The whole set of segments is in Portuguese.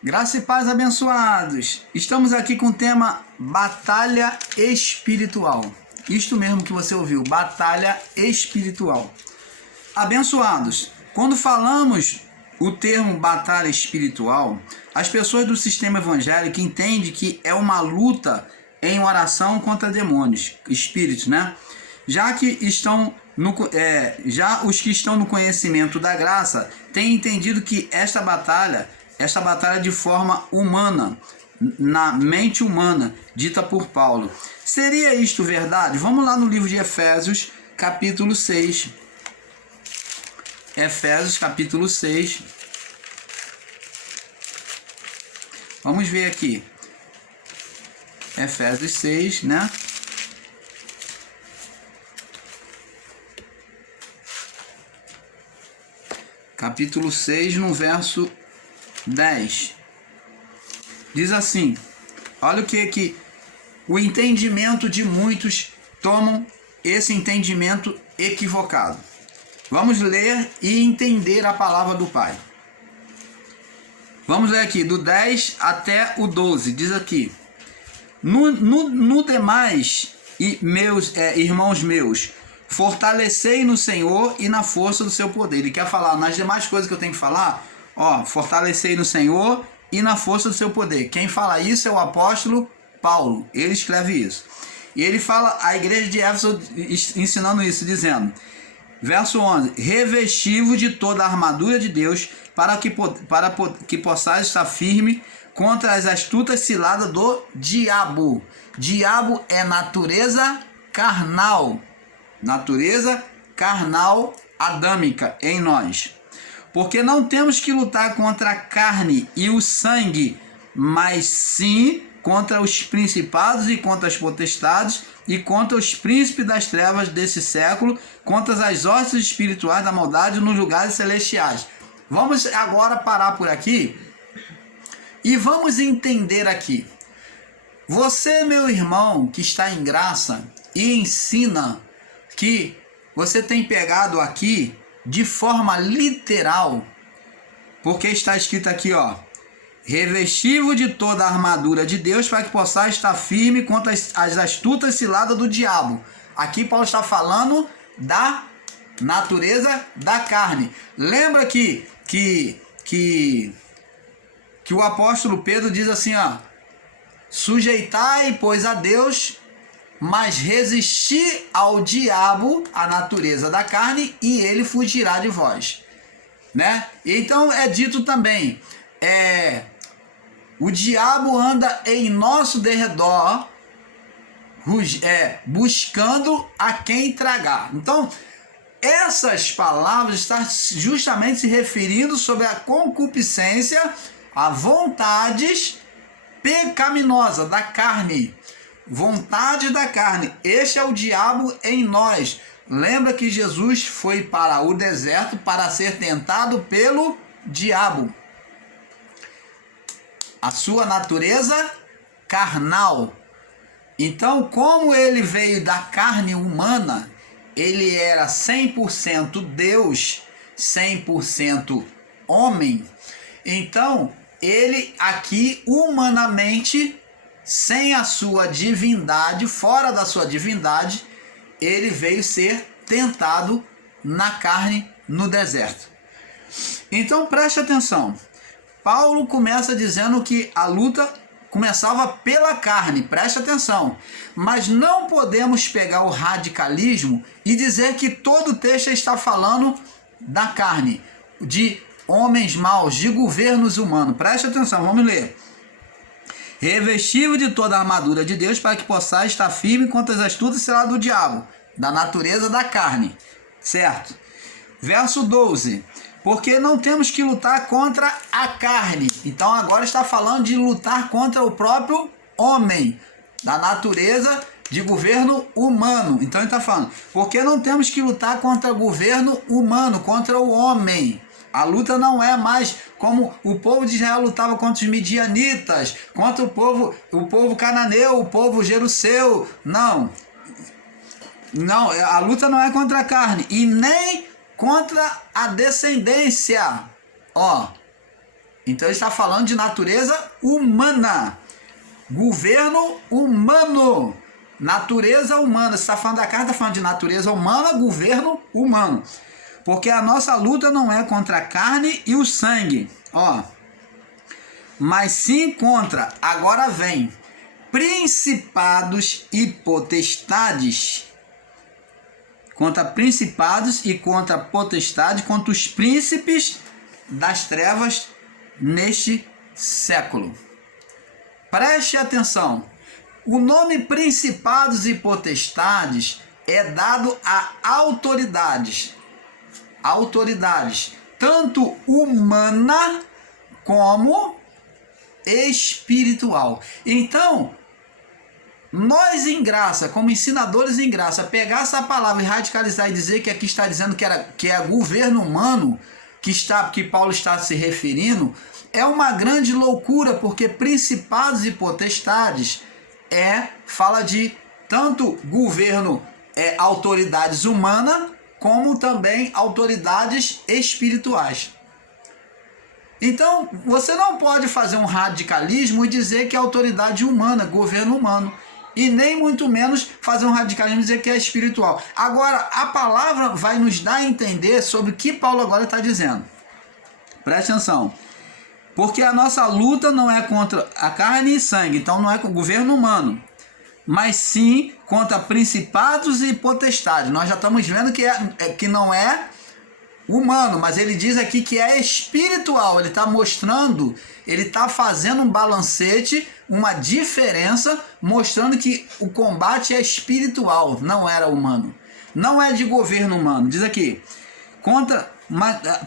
Graça e paz, abençoados. Estamos aqui com o tema Batalha Espiritual. Isto mesmo que você ouviu, Batalha Espiritual. Abençoados, quando falamos o termo batalha espiritual, as pessoas do sistema evangélico entendem que é uma luta em oração contra demônios, espíritos, né? Já os que estão no conhecimento da graça têm entendido que esta batalha de forma humana, na mente humana, dita por Paulo. Seria isto verdade? Vamos lá no livro de Efésios, capítulo 6. Efésios, capítulo 6. Vamos ver aqui. Efésios 6, né? Capítulo 6, no verso 10. Diz assim: olha o que o entendimento de muitos tomam esse entendimento equivocado. Vamos ler e entender a palavra do Pai. Vamos ler aqui, do 10 até o 12. Diz aqui: No demais, irmãos meus, fortalecei no Senhor e na força do seu poder. Ele quer falar, nas demais coisas que eu tenho que falar, fortalecei no Senhor e na força do seu poder. Quem fala isso é o apóstolo Paulo. Ele escreve isso. E ele fala à igreja de Éfeso, ensinando isso, dizendo, verso 11: revesti-vos de toda a armadura de Deus, para que possais estar firme contra as astutas ciladas do diabo. Diabo é natureza carnal adâmica em nós. Porque não temos que lutar contra a carne e o sangue, mas sim contra os principados e contra as potestades e contra os príncipes das trevas desse século, contra as hostes espirituais da maldade nos lugares celestiais. Vamos agora parar por aqui e vamos entender aqui. Você, meu irmão, que está em graça e ensina que você tem pegado aqui de forma literal, porque está escrito aqui, revesti-vos de toda a armadura de Deus para que possais estar firme contra as astutas ciladas do diabo. Aqui Paulo está falando da natureza da carne. Lembra que o apóstolo Pedro diz assim, sujeitai, pois, a Deus, mas resistir ao diabo, a natureza da carne, e ele fugirá de vós, né? Então é dito também, o diabo anda em nosso derredor, buscando a quem tragar. Então essas palavras estão justamente se referindo sobre a concupiscência, a vontades pecaminosas da carne. Vontade da carne. Este é o diabo em nós. Lembra que Jesus foi para o deserto para ser tentado pelo diabo. A sua natureza carnal. Então, como ele veio da carne humana, ele era 100% Deus, 100% homem. Então, ele aqui humanamente, sem a sua divindade, fora da sua divindade, ele veio ser tentado na carne no deserto. Então preste atenção. Paulo começa dizendo que a luta começava pela carne, preste atenção. Mas não podemos pegar o radicalismo e dizer que todo o texto está falando da carne, de homens maus, de governos humanos. Preste atenção, vamos ler. Revesti-vos de toda a armadura de Deus para que possais estar firme contra as astutas ciladas do diabo, da natureza da carne. Certo? Verso 12. Porque não temos que lutar contra a carne. Então agora está falando de lutar contra o próprio homem, da natureza de governo humano. Então ele está falando, porque não temos que lutar contra o governo humano, contra o homem. A luta não é mais como o povo de Israel lutava contra os midianitas, contra o povo cananeu, o povo jeruseu. Não, a luta não é contra a carne e nem contra a descendência. Então ele está falando de natureza humana. Governo humano. Natureza humana. Se está falando da carta, está falando de natureza humana, governo humano. Porque a nossa luta não é contra a carne e o sangue. Ó. Mas sim contra, agora vem, principados e potestades. Contra principados e contra potestades, contra os príncipes das trevas neste século. Preste atenção. O nome principados e potestades é dado a autoridades. Autoridades, tanto humana como espiritual. Então, nós em graça, como ensinadores em graça, pegar essa palavra e radicalizar e dizer que aqui está dizendo que é governo humano, que Paulo está se referindo, é uma grande loucura, porque principados e potestades fala de tanto governo, autoridades humanas, como também autoridades espirituais. Então, você não pode fazer um radicalismo e dizer que é autoridade humana, governo humano. E nem muito menos fazer um radicalismo e dizer que é espiritual. Agora, a palavra vai nos dar a entender sobre o que Paulo agora está dizendo. Preste atenção. Porque a nossa luta não é contra a carne e sangue, então não é com o governo humano, mas sim contra principados e potestades. Nós já estamos vendo que não é humano, mas ele diz aqui que é espiritual. Ele está mostrando, ele está fazendo um balancete, uma diferença, mostrando que o combate é espiritual, não era humano. Não é de governo humano. Diz aqui,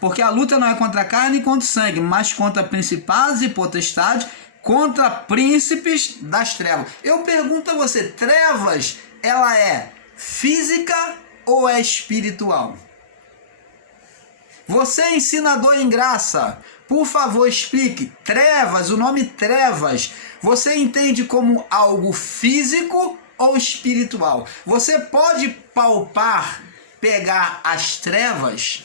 porque a luta não é contra a carne e contra o sangue, mas contra principados e potestades, contra príncipes das trevas. Eu pergunto a você, trevas, ela é física ou é espiritual? Você é ensinador em graça, por favor explique. Trevas, o nome trevas, você entende como algo físico ou espiritual? Você pode palpar, pegar as trevas?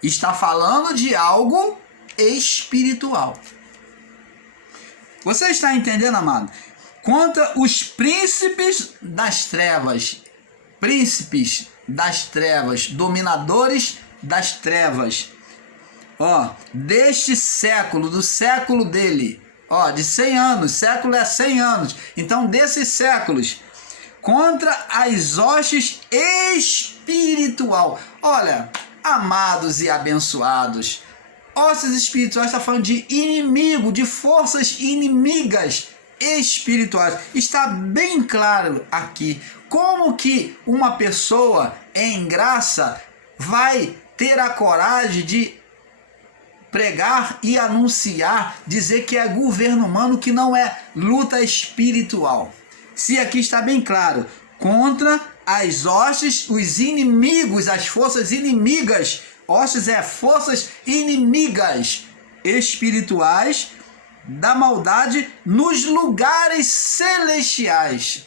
Está falando de algo espiritual. Você está entendendo, amado? Contra os príncipes das trevas, dominadores das trevas, deste século, do século dele, de 100 anos, século é 100 anos, então desses séculos, contra as hostes espiritual. Olha, amados e abençoados, hostes espirituais está falando de inimigo, de forças inimigas espirituais. Está bem claro aqui como que uma pessoa em graça vai ter a coragem de pregar e anunciar, dizer que é governo humano, que não é luta espiritual. Se aqui está bem claro, contra as hostes, os inimigos, as forças inimigas, hostes forças inimigas espirituais da maldade nos lugares celestiais,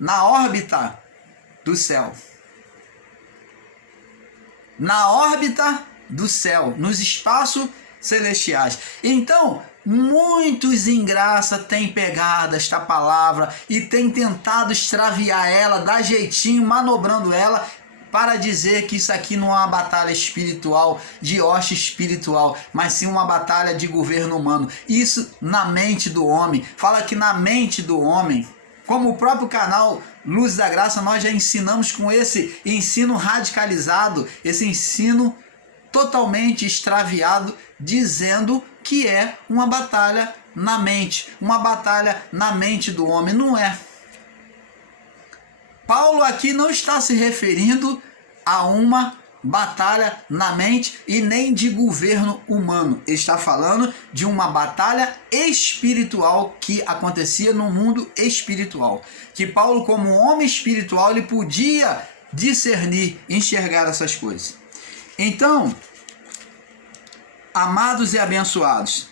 na órbita do céu. Na órbita do céu, nos espaços celestiais. Então, muitos em graça têm pegado esta palavra e têm tentado extraviar ela, dar jeitinho, manobrando ela, para dizer que isso aqui não é uma batalha espiritual, de hoste espiritual, mas sim uma batalha de governo humano. Isso na mente do homem. Fala que na mente do homem, como o próprio canal Luz da Graça, nós já ensinamos com esse ensino radicalizado, esse ensino totalmente extraviado, dizendo que é uma batalha na mente, uma batalha na mente do homem. Não é. Paulo aqui não está se referindo a uma batalha na mente e nem de governo humano. Ele está falando de uma batalha espiritual que acontecia no mundo espiritual. Que Paulo, como homem espiritual, ele podia discernir, enxergar essas coisas. Então, amados e abençoados,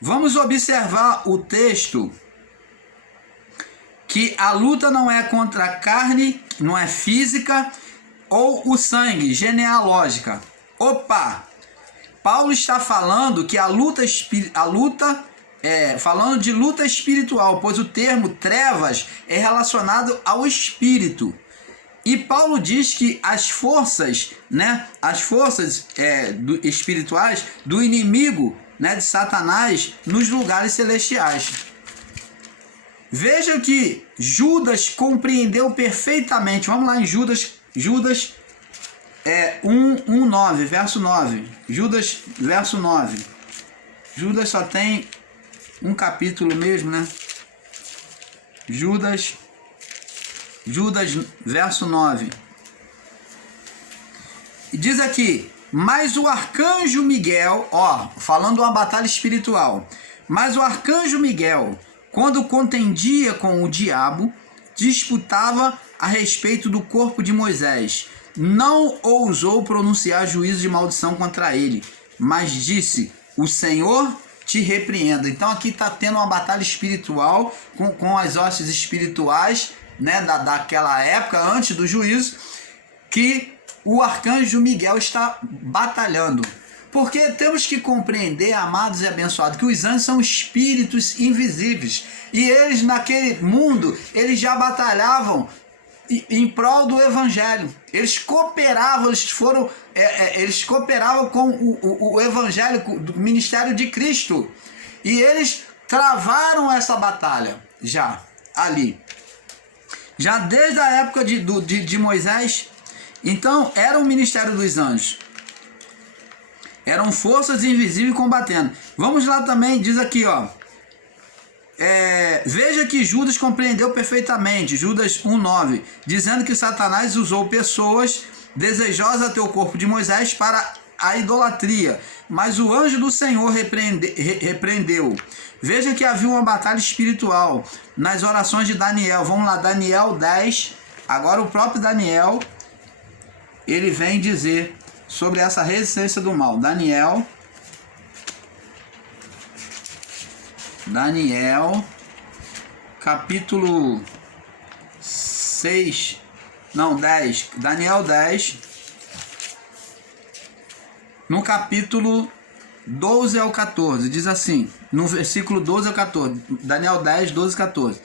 vamos observar o texto, que a luta não é contra a carne, não é física, ou o sangue, genealógica. Opa! Paulo está falando que falando de luta espiritual, pois o termo trevas é relacionado ao espírito. E Paulo diz que as forças, né, espirituais do inimigo, né, de Satanás nos lugares celestiais. Veja que Judas compreendeu perfeitamente. Vamos lá em Judas 9, verso 9. Judas, verso 9. Judas só tem um capítulo mesmo, né? Judas, verso 9. E diz aqui: mas o arcanjo Miguel, falando de uma batalha espiritual, mas o arcanjo Miguel, quando contendia com o diabo, disputava a respeito do corpo de Moisés. Não ousou pronunciar juízo de maldição contra ele, mas disse: o Senhor te repreenda. Então aqui está tendo uma batalha espiritual com as hostes espirituais, né, daquela época, antes do juízo, que o arcanjo Miguel está batalhando. Porque temos que compreender, amados e abençoados, que os anjos são espíritos invisíveis. E eles, naquele mundo, eles já batalhavam em prol do evangelho. Eles cooperavam, eles cooperavam com o evangelho, do ministério de Cristo. E eles travaram essa batalha já ali. Já desde a época de Moisés. Então, era o ministério dos anjos. Eram forças invisíveis combatendo. Vamos lá também, diz aqui, veja que Judas compreendeu perfeitamente, Judas 1,9, dizendo que Satanás usou pessoas desejosas a teu corpo de Moisés para a idolatria, mas o anjo do Senhor repreendeu. Veja que havia uma batalha espiritual nas orações de Daniel. Vamos lá, Daniel 10. Agora o próprio Daniel, ele vem dizer sobre essa resistência do mal. Daniel, capítulo 10. Daniel 10, no capítulo 12 ao 14, diz assim, no versículo 12 ao 14, Daniel 10, 12 e 14.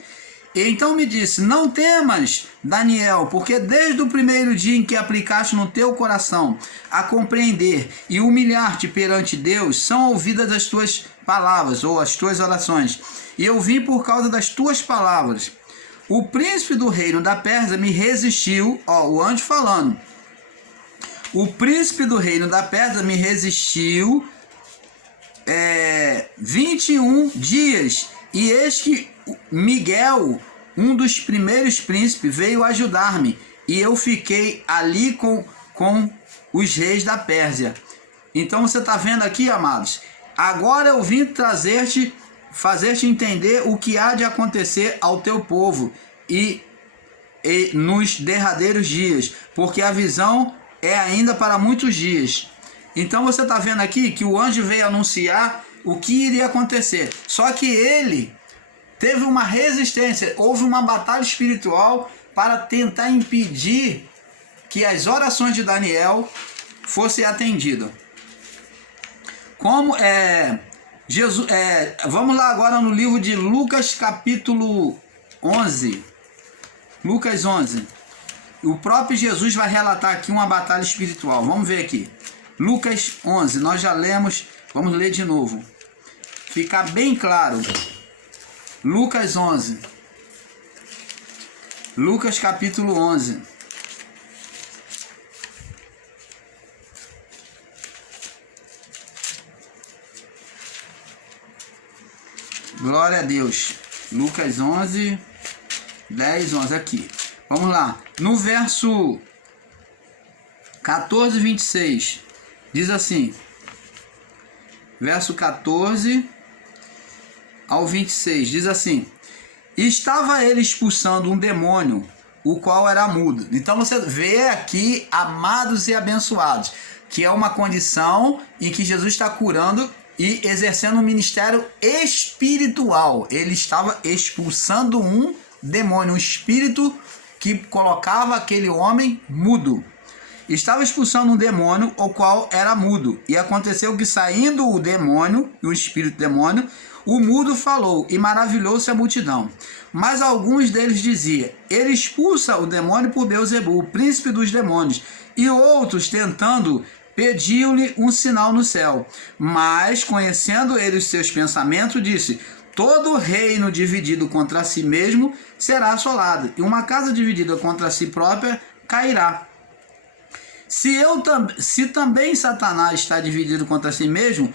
Então me disse: não temas, Daniel, porque desde o primeiro dia em que aplicaste no teu coração a compreender e humilhar-te perante Deus, são ouvidas as tuas palavras, ou as tuas orações, e eu vim por causa das tuas palavras. O príncipe do reino da Pérsia me resistiu, o anjo falando, o príncipe do reino da Pérsia me resistiu 21 dias, e eis que Miguel, um dos primeiros príncipes, veio ajudar-me, e eu fiquei ali com os reis da Pérsia. Então você está vendo aqui, amados, agora eu vim fazer-te entender o que há de acontecer ao teu povo e nos derradeiros dias, porque a visão é ainda para muitos dias. Então você está vendo aqui que o anjo veio anunciar o que iria acontecer, só que ele teve uma resistência, houve uma batalha espiritual para tentar impedir que as orações de Daniel fossem atendidas. Vamos lá agora no livro de Lucas, capítulo 11. Lucas 11. O próprio Jesus vai relatar aqui uma batalha espiritual. Vamos ver aqui. Lucas 11, nós já lemos, vamos ler de novo. Ficar bem claro. Lucas 11. Lucas capítulo 11. Glória a Deus. Lucas 11, 10, 11 aqui. Vamos lá. No verso 14 e 26, diz assim. Verso 14 ao 26, diz assim: estava ele expulsando um demônio, o qual era mudo. Então você vê aqui, amados e abençoados, que é uma condição em que Jesus está curando e exercendo um ministério espiritual. Ele estava expulsando um demônio, um espírito que colocava aquele homem mudo. estava expulsando um demônio, o qual era mudo. E aconteceu que, saindo o demônio, o espírito demônio, o mudo falou, e maravilhou-se a multidão. Mas alguns deles diziam, ele expulsa o demônio por Beelzebul, o príncipe dos demônios. E outros, tentando, pediu-lhe um sinal no céu. Mas, conhecendo ele os seus pensamentos, disse, todo reino dividido contra si mesmo será assolado, e uma casa dividida contra si própria cairá. Se também Satanás está dividido contra si mesmo,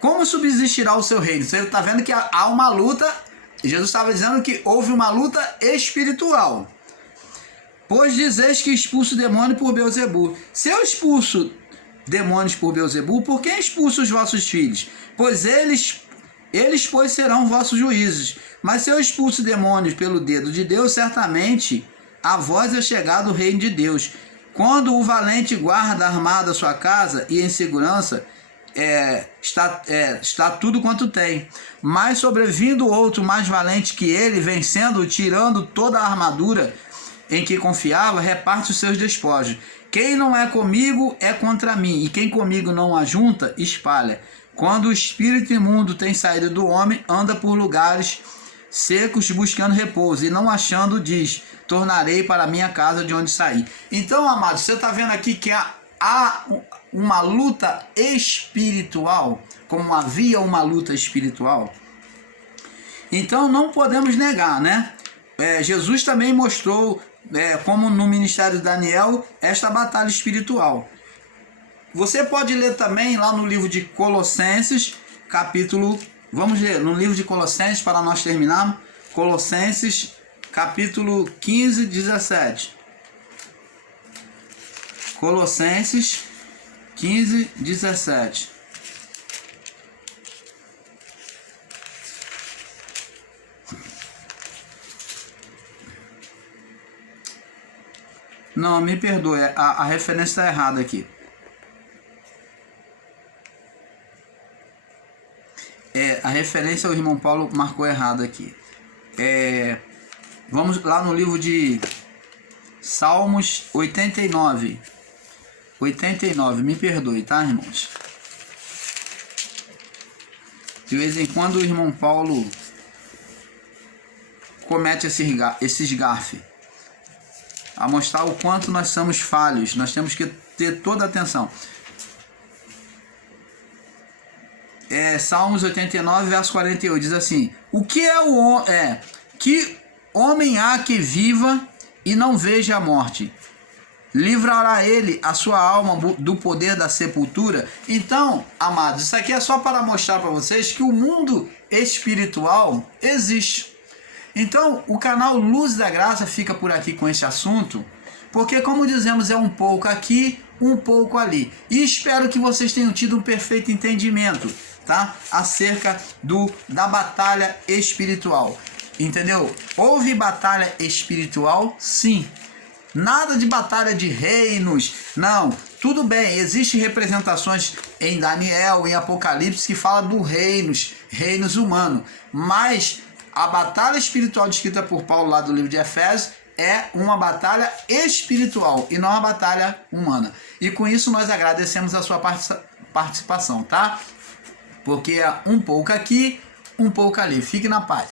como subsistirá o seu reino? Você está vendo que há uma luta. Jesus estava dizendo que houve uma luta espiritual. Pois dizeis que expulso o demônio por Beelzebul. Se eu expulso demônios por Beelzebul, por que expulso os vossos filhos? Pois eles pois serão vossos juízes. Mas se eu expulso demônios pelo dedo de Deus, certamente a vós é chegado o reino de Deus. Quando o valente guarda armado a sua casa e em segurança, está tudo quanto tem. Mas sobrevindo outro mais valente que ele, vencendo, tirando toda a armadura em que confiava, reparte os seus despojos. Quem não é comigo é contra mim, e quem comigo não ajunta, espalha. Quando o espírito imundo tem saído do homem, anda por lugares secos buscando repouso, e não achando, diz, tornarei para a minha casa de onde saí. Então, amados, você está vendo aqui que há uma luta espiritual, como havia uma luta espiritual. Então, não podemos negar, né? Jesus também mostrou, como no ministério de Daniel, esta batalha espiritual. Você pode ler também lá no livro de Colossenses, capítulo... Vamos ler no livro de Colossenses para nós terminarmos. Colossenses, capítulo 15, 17. Colossenses 15, 17. Não, me perdoe, a referência está errada aqui. A referência o irmão Paulo marcou errado aqui. Vamos lá no livro de Salmos 89. 89, me perdoe, tá, irmãos? De vez em quando o irmão Paulo comete esses gafes. A mostrar o quanto nós somos falhos. Nós temos que ter toda a atenção. Salmos 89, verso 48, diz assim: o que que homem há que viva e não veja a morte? Livrará ele a sua alma do poder da sepultura? Então, amados, isso aqui é só para mostrar para vocês que o mundo espiritual existe. Então, o canal Luz da Graça fica por aqui com esse assunto, porque, como dizemos, é um pouco aqui, um pouco ali. E espero que vocês tenham tido um perfeito entendimento, tá? Acerca da batalha espiritual. Entendeu? Houve batalha espiritual? Sim. Nada de batalha de reinos. Não. Tudo bem, existem representações em Daniel, em Apocalipse, que fala do reinos humanos. Mas a batalha espiritual descrita por Paulo lá do livro de Efésios é uma batalha espiritual e não uma batalha humana. E com isso nós agradecemos a sua participação, tá? Porque é um pouco aqui, um pouco ali. Fique na paz.